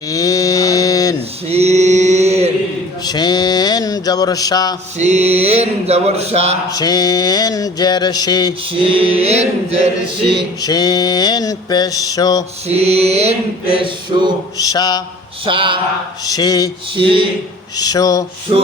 শিন শিন শিন জবর শা শিন জবর শা শিন জের শি শিন জেরশি শিন পেশো শিন পেশু শা শা শি শি শো শু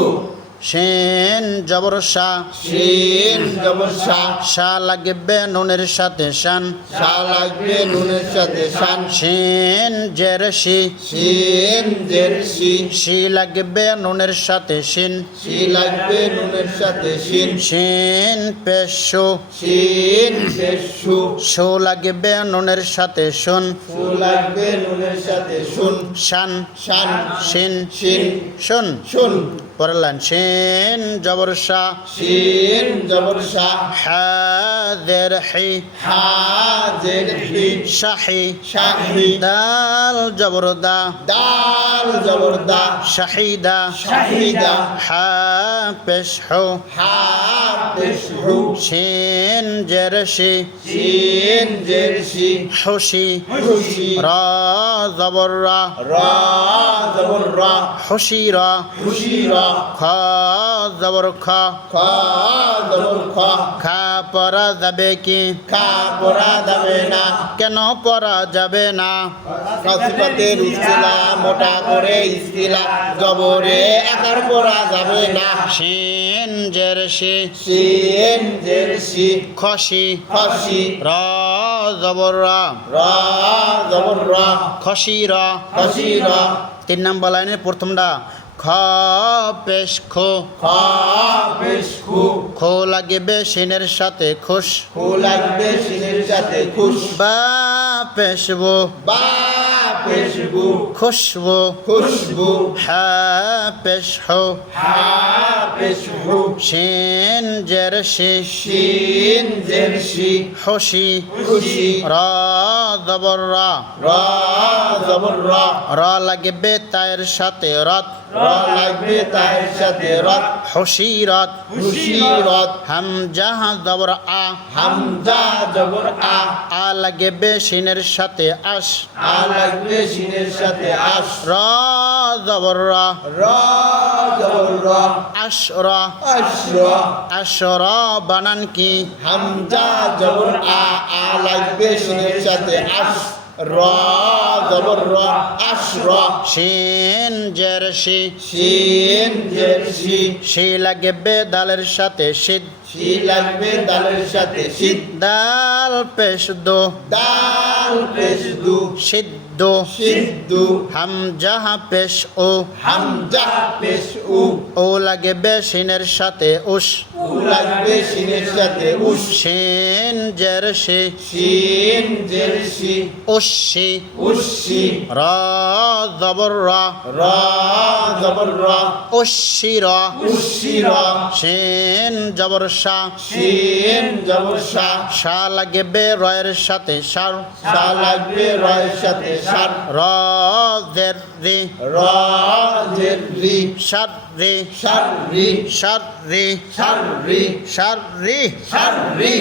শিন জবর শা শিন জবর শা শা লাগবে নুনের সাথে শান শা লাগবে নুনের সাথে শান শিন জের শি শিন জেরশি শি লাগবে নুনের সাথে শিন শি লাগবে নুনের সাথে শিন শিন পেশো শিন পেশু শো লাগবে নুনের সাথে শুন শু লাগবে নুনের সাথে শুন শান শান শিন শিন শুন শুন পড়লেন শিন জবর শা শিন জবর শা হাদের হি হা জের হি শাহি শাহি দাল জবর দা দাল জবর দা শাহিদা শাহিদা হা পেশ হো হা পেশহু শিন জের শি শিন জেরশি খুশি খুশি রা জবর রা রা জবর রা খুশি রা খুশি রা খ জবর খ খা জবর খা খা পরা যাবে কি খা পড়া যাবে না কেন পরা যাবে না কাসিপাতের ইস্তিলা মোটা করে ইস্তিলা জবরে আকার পড়া যাবে না শিন জের শি শিন জেরশি খসি খসি রা জবর রা রা জবর রা খসি রা খসি রা 3 নম্বর লাইনের প্রথমটা খ পেশ খো খা পেশখু খো লাগবে শিনের সাথে খুশ খু লাগবে শিনের সাথে খুশ বা পেশবো বা পেশবু খুশবো খুশবু হা পেশ হো হা পেশহু শিন জের শি শিন জেরশি খুশি খুশি রা জবর রা রা জবর রা রা লাগবে তায়ের সাথে রাত রা লাগবে তার সাথে রাত খুশি রাত খুশি রাত হামজা জবর আ হামজা জবর আ আ লাগবে শিনের সাথে আশ আ লাগবে শিনের সাথে আশ রা জবর রা রা জবর রা আশ রা আশরা আশরা বানান কি হামজা জবর আ আ লাগবে শিনের সাথে আশ রা জবর রা আশরা শিন জের শি শিন জেরশি শি লাগবে দালের সাথে সিদ শি লাগবে দালের সাথে সিদ দাল পেশ দো দাল পেশদু সিদ্ধ সিদ্ধু হামজা পেশ ও হামজা পেশউ ও লাগবে শিনের সাথে উস উ লাগবে শিনের সাথে উশ শিন জের শি শিন জেরশি উশি উশি রা জবর রা রা জবর রা উশি রা উশিরা শিন জবর শা শিন জবর শা শা লাগবে রয়ের সাথে সার শা লাগবে রয়ের সাথে সার রা জের রি রা জের রি সার রি সার রি সার রি সার রি সার রি সার রি